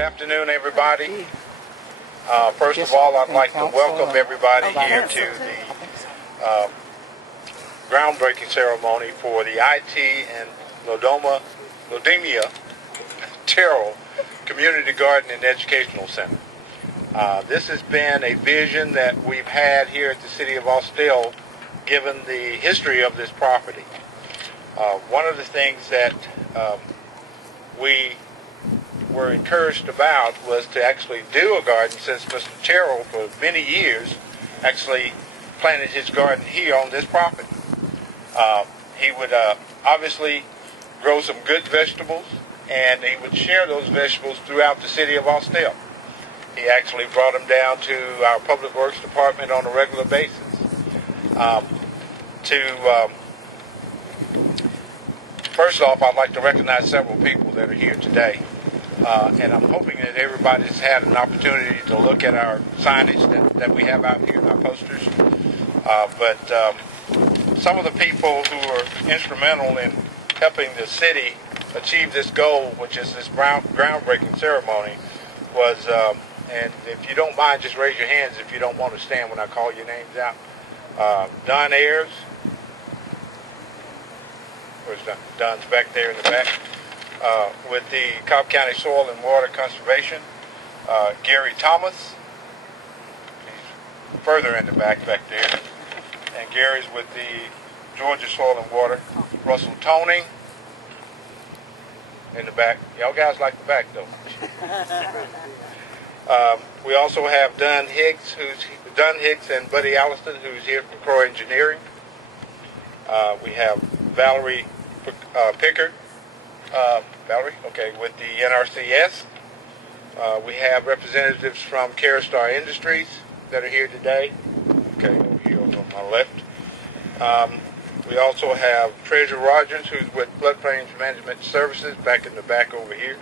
afternoon, everybody. First of all, I'd like to welcome everybody here to the groundbreaking ceremony for the IT and Lodemia Terrell Community Garden and Educational Center. This has been a vision that we've had here at the City of Austell, given the history of this property. One of the things that we were encouraged about was to actually do a garden, since Mr. Terrell for many years actually planted his garden here on this property. He would obviously grow some good vegetables, and he would share those vegetables throughout the City of Austell. He actually brought them down to our Public Works Department on a regular basis. First off, I'd like to recognize several people that are here today. And I'm hoping that everybody's had an opportunity to look at our signage that we have out here, our posters. But some of the people who are instrumental in helping the city achieve this goal, which is this groundbreaking ceremony, was, and if you don't mind, just raise your hands if you don't want to stand when I call your names out. Don Ayers. Where's Don? Don's back there in the back. With the Cobb County Soil and Water Conservation, Gary Thomas, he's further in the back there, and Gary's with the Georgia Soil and Water. Russell Toning in the back. Y'all guys like the back though. We also have Dunn Hicks and Buddy Alliston, who's here from Crow Engineering. We have Valerie Pickard. Valerie, okay, with the NRCS. We have representatives from Caristar Industries that are here today. Okay, over here on my left. We also have Treasurer Rogers, who's with Floodplains Management Services, back in the back over here.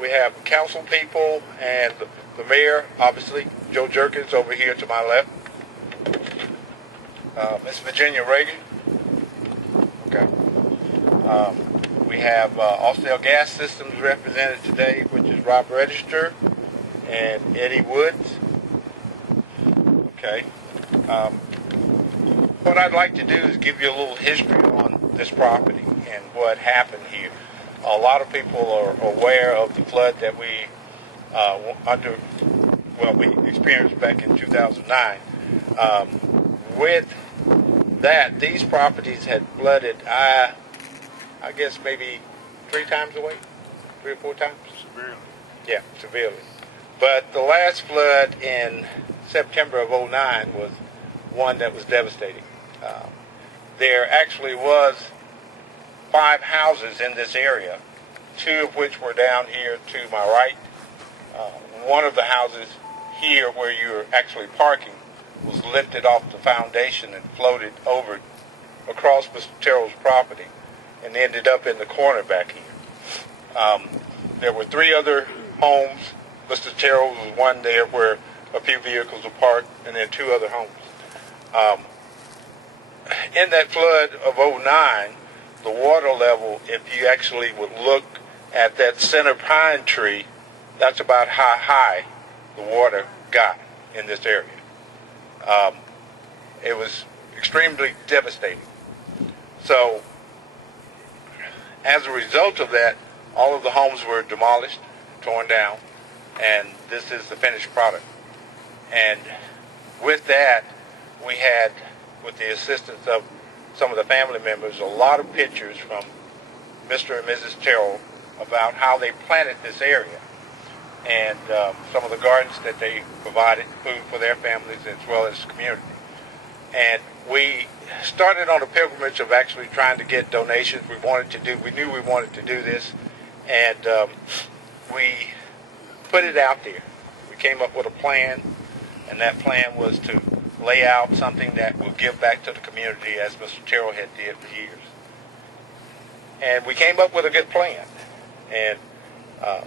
We have council people and the mayor, obviously, Joe Jerkins, over here to my left. Miss Virginia Reagan. Okay. We have Austell Gas Systems represented today, which is Rob Register and Eddie Woods. Okay. What I'd like to do is give you a little history on this property and what happened here. A lot of people are aware of the flood that we experienced back in 2009. With that, these properties had flooded, I guess maybe 3 times away, 3 or 4 times. Severely. Yeah, severely. But the last flood in September of 2009 was one that was devastating. There actually was 5 houses in this area, 2 of which were down here to my right. One of the houses here where you're actually parking was lifted off the foundation and floated over across Mr. Terrell's property and ended up in the corner back here. There were 3 other homes. Mr. Terrell's was one there where a few vehicles were parked, and then 2 other homes. In that flood of 2009, the water level, if you actually would look at that center pine tree, that's about how high the water got in this area. It was extremely devastating. So, as a result of that, all of the homes were demolished, torn down, and this is the finished product. And with that, we had, with the assistance of some of the family members, a lot of pictures from Mr. and Mrs. Terrell about how they planted this area, and some of the gardens that they provided, food for their families as well as the community. And we started on a pilgrimage of actually trying to get donations. We knew we wanted to do this, and we put it out there. We came up with a plan, and that plan was to lay out something that will give back to the community as Mr. Terrell had did for years. And we came up with a good plan, and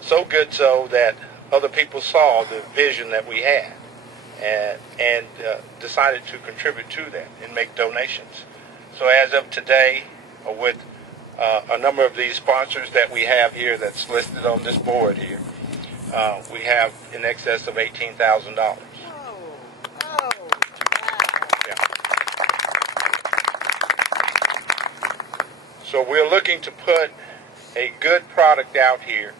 so good so that other people saw the vision that we had and decided to contribute to that and make donations. So as of today, with a number of these sponsors that we have here that's listed on this board here, we have in excess of $18,000. Yeah. So we're looking to put a good product out here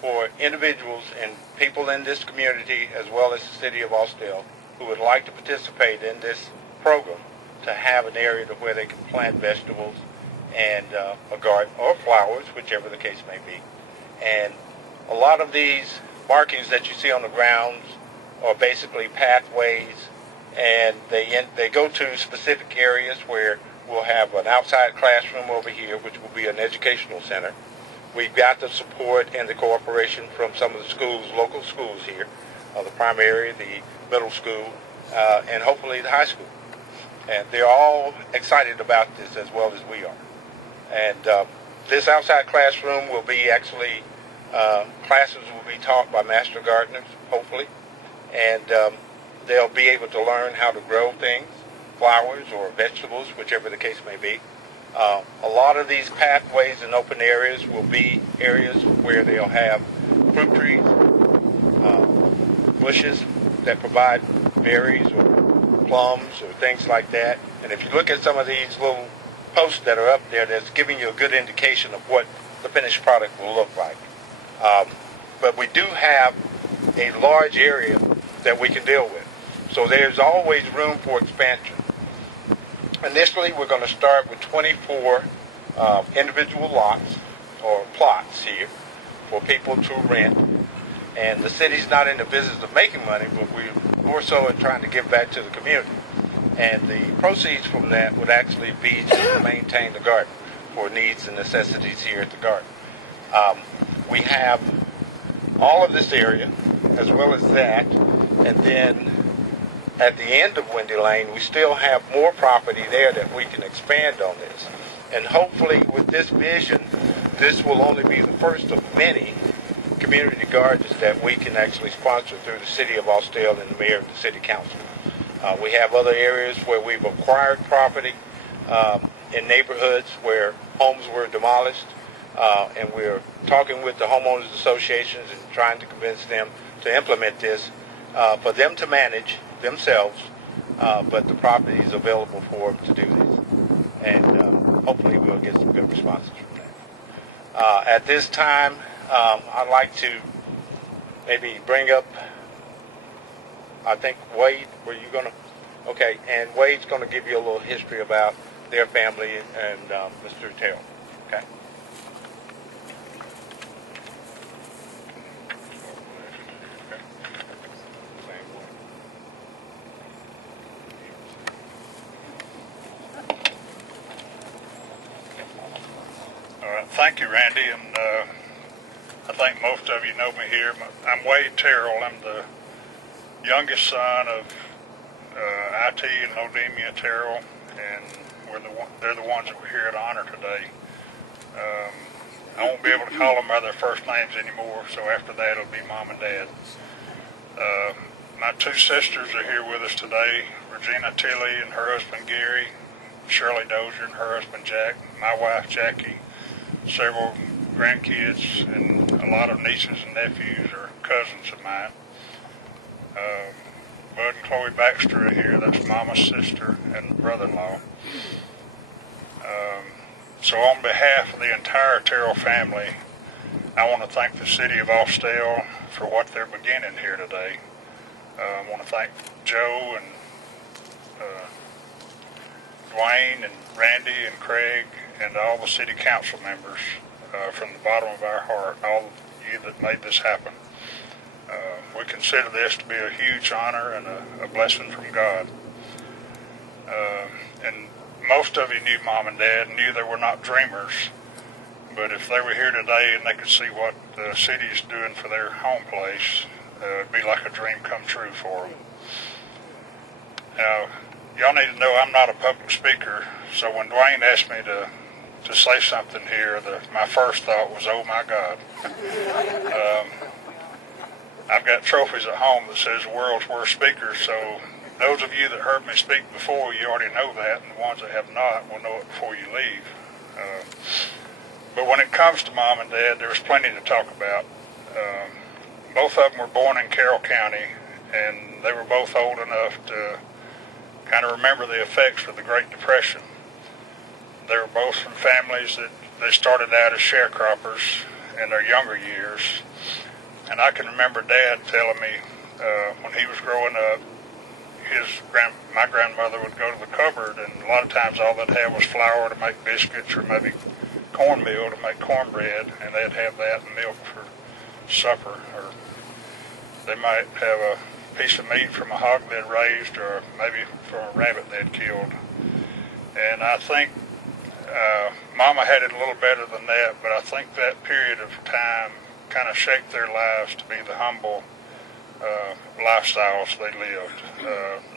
for individuals and people in this community as well as the city of Austell who would like to participate in this program to have an area to where they can plant vegetables and a garden or flowers, whichever the case may be. And a lot of these markings that you see on the grounds are basically pathways, and they go to specific areas where we'll have an outside classroom over here, which will be an educational center. We've got the support and the cooperation from some of the schools, local schools here, the primary, the middle school, and hopefully the high school. And they're all excited about this as well as we are. And this outside classroom will be actually, classes will be taught by master gardeners, hopefully. And they'll be able to learn how to grow things, flowers or vegetables, whichever the case may be. A lot of these pathways and open areas will be areas where they'll have fruit trees, bushes that provide berries or plums or things like that. And if you look at some of these little posts that are up there, that's giving you a good indication of what the finished product will look like. But we do have a large area that we can deal with. So there's always room for expansion. Initially, we're going to start with 24 individual lots or plots here for people to rent. And the city's not in the business of making money, but we're more so in trying to give back to the community. And the proceeds from that would actually be to maintain the garden for needs and necessities here at the garden. We have all of this area as well as that, and then at the end of Windy Lane, we still have more property there that we can expand on this. And hopefully with this vision, this will only be the first of many community gardens that we can actually sponsor through the city of Austell and the mayor and the city council. We have other areas where we've acquired property in neighborhoods where homes were demolished, and we're talking with the homeowners associations and trying to convince them to implement this for them to manage themselves, but the property is available for them to do this. And hopefully we'll get some good responses from that. At this time, I'd like to maybe bring up, I think, Wade, were you going to? Okay, and Wade's going to give you a little history about their family and Mr. Terrell. Okay. Thank you, Randy, and I think most of you know me here. I'm Wade Terrell. I'm the youngest son of IT and Lodemia Terrell, and they're the ones that were here at honor today. I won't be able to call them by their first names anymore, so after that it'll be Mom and Dad. My two sisters are here with us today, Regina Tilley and her husband Gary, Shirley Dozier and her husband Jack, my wife Jackie, several grandkids, and a lot of nieces and nephews or cousins of mine. Bud and Chloe Baxter are here. That's Mama's sister and brother-in-law. So on behalf of the entire Terrell family, I want to thank the city of Austell for what they're beginning here today. I want to thank Joe and Dwayne and Randy and Craig and all the city council members from the bottom of our heart, all of you that made this happen. We consider this to be a huge honor and a blessing from God. And most of you knew Mom and Dad, knew they were not dreamers, but if they were here today and they could see what the city is doing for their home place, it'd be like a dream come true for them. Now, y'all need to know I'm not a public speaker, so when Dwayne asked me to say something here, my first thought was, oh my God. I've got trophies at home that says world's worst speaker, so those of you that heard me speak before, you already know that, and the ones that have not will know it before you leave. But when it comes to Mom and Dad, there was plenty to talk about. Both of them were born in Carroll County, and they were both old enough to kind of remember the effects of the Great Depression. They were both from families that they started out as sharecroppers in their younger years. And I can remember Dad telling me when he was growing up, my grandmother would go to the cupboard, and a lot of times all they'd have was flour to make biscuits or maybe cornmeal to make cornbread, and they'd have that and milk for supper. Or they might have a piece of meat from a hog they'd raised, or maybe from a rabbit they'd killed. And I think Mama had it a little better than that, but I think that period of time kind of shaped their lives to be the humble lifestyles they lived.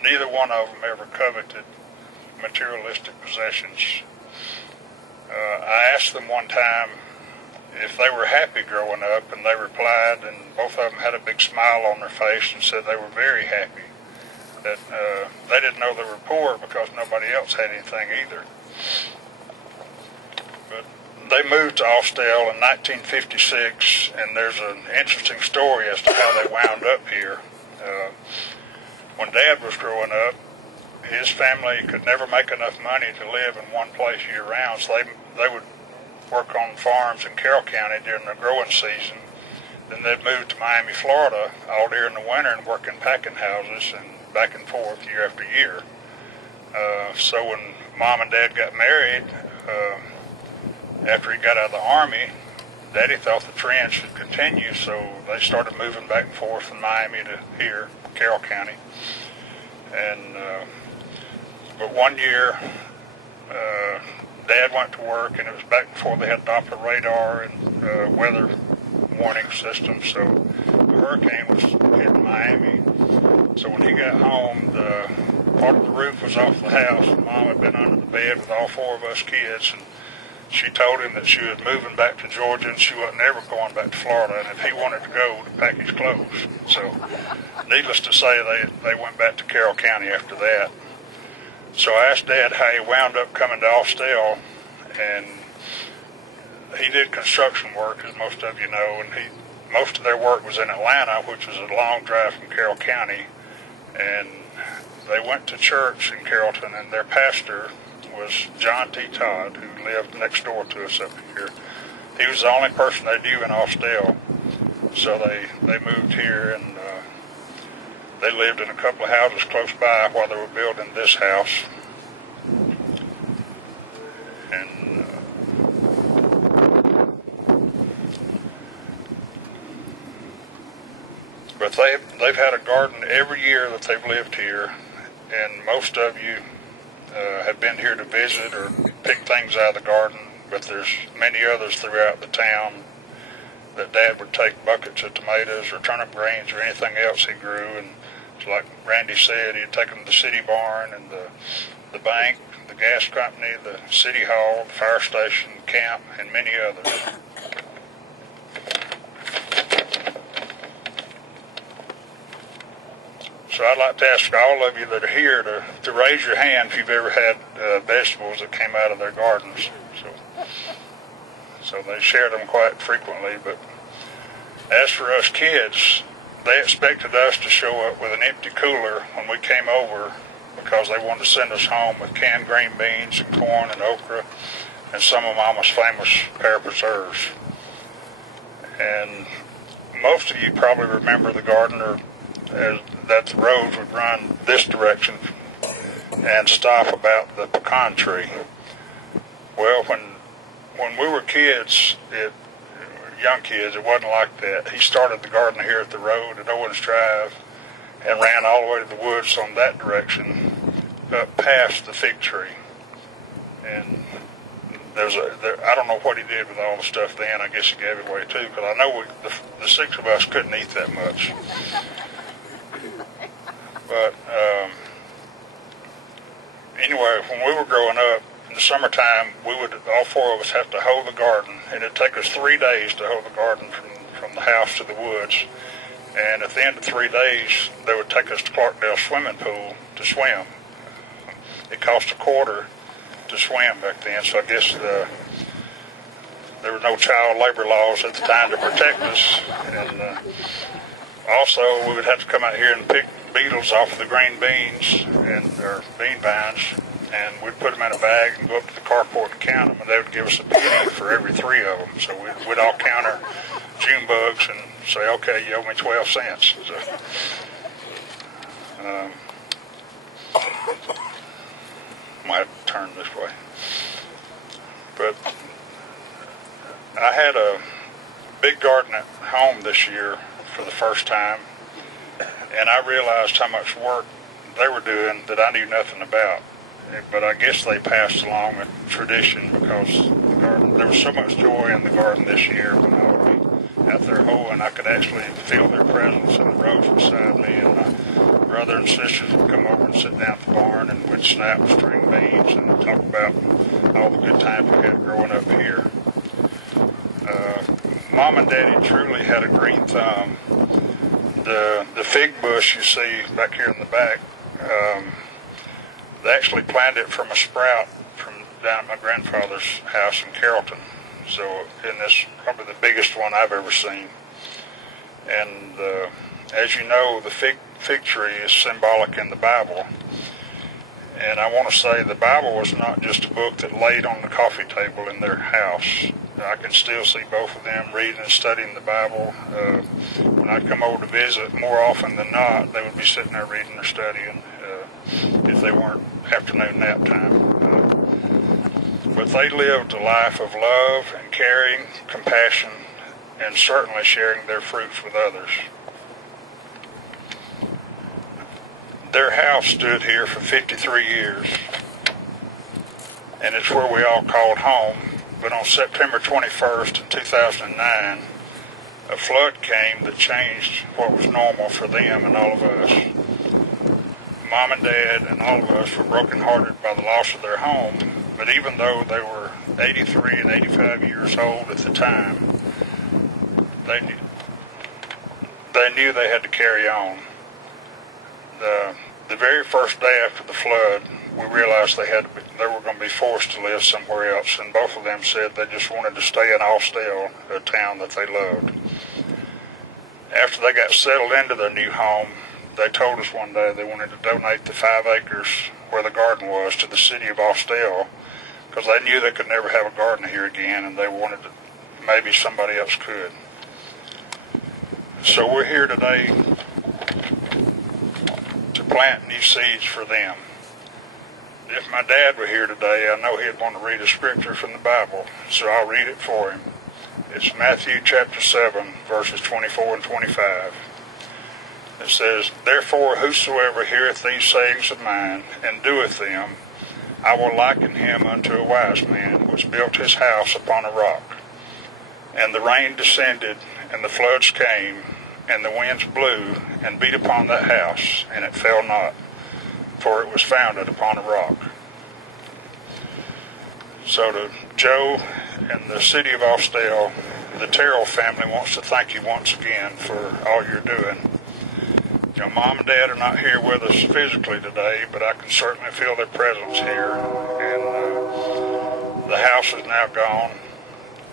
Neither one of them ever coveted materialistic possessions. I asked them one time if they were happy growing up, and they replied, and both of them had a big smile on their face and said they were very happy, that they didn't know they were poor because nobody else had anything either. But they moved to Austell in 1956, and there's an interesting story as to how they wound up here. When Dad was growing up, his family could never make enough money to live in one place year-round, so they would work on farms in Carroll County during the growing season. Then they'd move to Miami, Florida, all during the winter and work in packing houses and back and forth year after year. So when Mom and Dad got married, after he got out of the Army, Daddy thought the trend should continue, so they started moving back and forth from Miami to here, Carroll County. And but one year, Dad went to work, and it was back before they had Doppler radar and weather warning system, so the hurricane was hitting Miami. So when he got home, the part of the roof was off the house, and Mom had been under the bed with all four of us kids, and she told him that she was moving back to Georgia and she wasn't ever going back to Florida, and if he wanted to go, to pack his clothes. So needless to say, they went back to Carroll County after that. So I asked Dad how he wound up coming to Austell, and he did construction work, as most of you know, and most of their work was in Atlanta, which was a long drive from Carroll County. And they went to church in Carrollton, and their pastor was John T. Todd, who lived next door to us up here. He was the only person they knew in Austell, so they moved here, and they lived in a couple of houses close by while they were building this house. And but they've had a garden every year that they've lived here, and most of you have been here to visit or pick things out of the garden, but there's many others throughout the town that Dad would take buckets of tomatoes or turnip greens or anything else he grew, and like Randy said, he'd take them to the city barn and the bank, the gas company, the city hall, the fire station, camp, and many others. So I'd like to ask all of you that are here to raise your hand if you've ever had vegetables that came out of their gardens. So they shared them quite frequently. But as for us kids, they expected us to show up with an empty cooler when we came over because they wanted to send us home with canned green beans and corn and okra and some of Mama's famous pear preserves. And most of you probably remember the gardener that the roads would run this direction and stop about the pecan tree. Well, when we were kids, young kids, it wasn't like that. He started the garden here at the road at Owens Drive and ran all the way to the woods on that direction up past the fig tree. And I don't know what he did with all the stuff then. I guess he gave it away too, because I know the six of us couldn't eat that much. But anyway, when we were growing up, in the summertime, all four of us have to hoe the garden, and it'd take us 3 days to hoe the garden from the house to the woods. And at the end of 3 days, they would take us to Clarkdale swimming pool to swim. It cost $25, to swim back then, so I guess there were no child labor laws at the time to protect us. And also, we would have to come out here and pick beetles off of the green beans or bean vines, and we'd put them in a bag and go up to the carport and count them, and they would give us a penny for every 3 of them. So we'd all count our June bugs and say, okay, you owe me 12 cents. So, might have to turn this way. But I had a big garden at home this year for the first time, and I realized how much work they were doing that I knew nothing about. But I guess they passed along a tradition, because the garden, there was so much joy in the garden this year when I would be out there hoeing. I could actually feel their presence in the rows beside me, and my brother and sisters would come over and sit down at the barn, and we'd snap string beans and talk about all the good times we had growing up here. Mom and Daddy truly had a green thumb. The fig bush you see back here in the back, they actually planted it from a sprout from down at my grandfather's house in Carrollton. So, and this probably the biggest one I've ever seen. And as you know, the fig tree is symbolic in the Bible. And I want to say the Bible was not just a book that laid on the coffee table in their house. I can still see both of them reading and studying the Bible. When I'd come over to visit, more often than not, they would be sitting there reading or studying if they weren't afternoon nap time. But they lived a life of love and caring, compassion, and certainly sharing their fruits with others. Their house stood here for 53 years, and it's where we all called home. But on September 21st, 2009, a flood came that changed what was normal for them and all of us. Mom and Dad and all of us were brokenhearted by the loss of their home, but even though they were 83 and 85 years old at the time, they knew they had to carry on. The very first day after the flood, we realized they were going to be forced to live somewhere else, and both of them said they just wanted to stay in Austell, a town that they loved. After they got settled into their new home, they told us one day they wanted to donate the 5 acres where the garden was to the city of Austell, because they knew they could never have a garden here again, and they wanted to, maybe somebody else could. So we're here today to plant new seeds for them. If my dad were here today, I know he'd want to read a scripture from the Bible, so I'll read it for him. It's Matthew chapter 7, verses 24 and 25. It says, "Therefore whosoever heareth these sayings of mine, and doeth them, I will liken him unto a wise man, which built his house upon a rock. And the rain descended, and the floods came, and the winds blew, and beat upon that house, and it fell not, for it was founded upon a rock." So to Joe and the city of Austell, the Terrell family wants to thank you once again for all you're doing. You know, Mom and Dad are not here with us physically today, but I can certainly feel their presence here. And the house is now gone,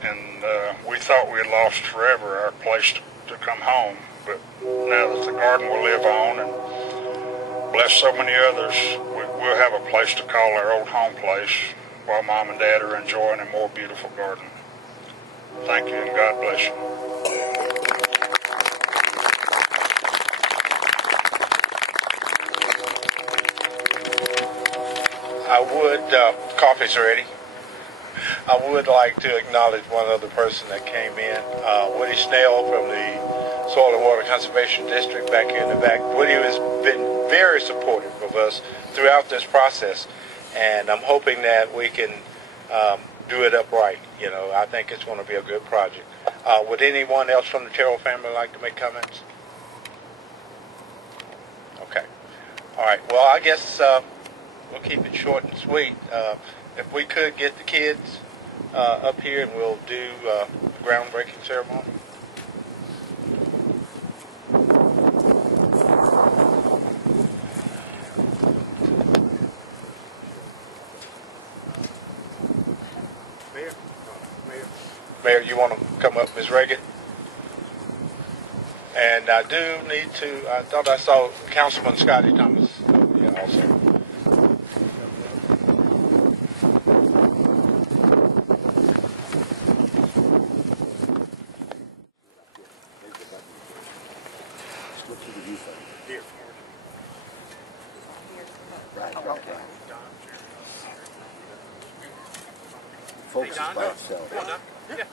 and we thought we had lost forever our place to come home. But now that the garden will live on and bless so many others, we'll have a place to call our old home place while Mom and Dad are enjoying a more beautiful garden. Thank you, and God bless you. Coffee's ready. I would like to acknowledge one other person that came in, Woody Snell from the Soil and Water Conservation District back here in the back. Woody has been very supportive of us throughout this process, and I'm hoping that we can do it upright. You know, I think it's going to be a good project. Would anyone else from the Terrell family like to make comments? Okay. All right. Well, I guess we'll keep it short and sweet. If we could get the kids up here, and we'll do the groundbreaking ceremony. you want to come up, Ms. Reagan? And I do need to, I thought I saw Councilman Scotty Thomas here also. Focus by itself. Yeah.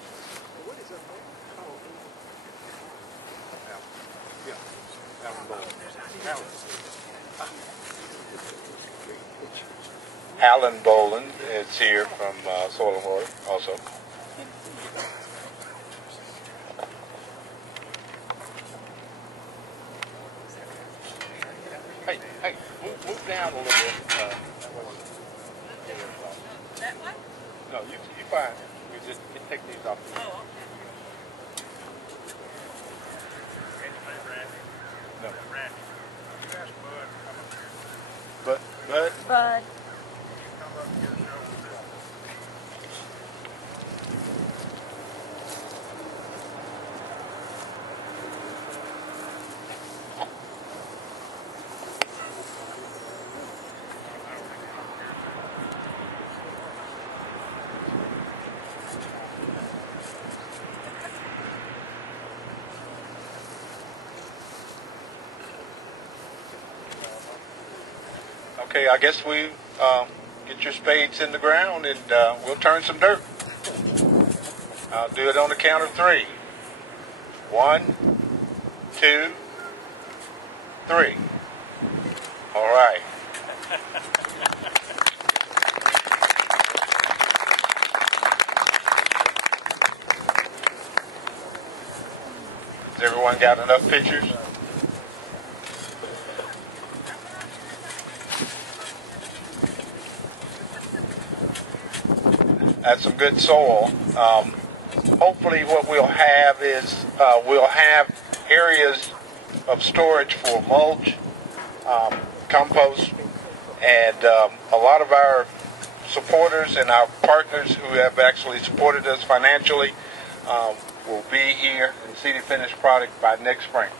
Alan Boland is here from Soil and Water also. Hey, move down a little bit. That one? No, you fine. We just take these off. Oh, No. Randy, you ask Bud to come up here. Bud? Bud. Come up here and show us. Okay, I guess we get your spades in the ground and we'll turn some dirt. I'll do it on the count of 3. 1, 2, 3. All right. Has everyone got enough pictures? That's some good soil. Hopefully what we'll have is we'll have areas of storage for mulch, compost, and a lot of our supporters and our partners who have actually supported us financially will be here and see the finished product by next spring.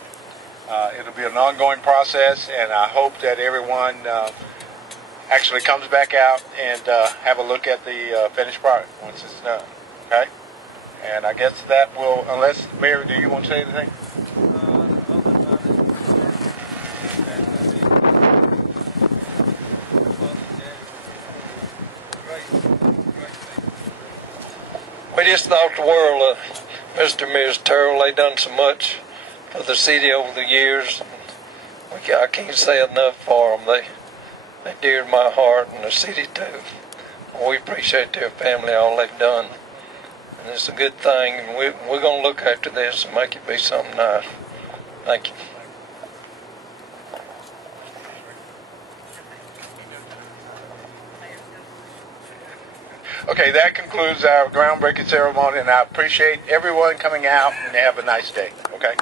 It'll be an ongoing process, and I hope that everyone actually comes back out and have a look at the finished product once it's done. Okay? And I guess that will, unless, Mary, do you want to say anything? We just thought the world of Mr. and Ms. Terrell. They done so much for the city over the years. I can't say enough for them. They dear to my heart and the city too. We appreciate their family, all they've done. And it's a good thing, and we're going to look after this and make it be something nice. Thank you. Okay, that concludes our groundbreaking ceremony, and I appreciate everyone coming out, and have a nice day. Okay?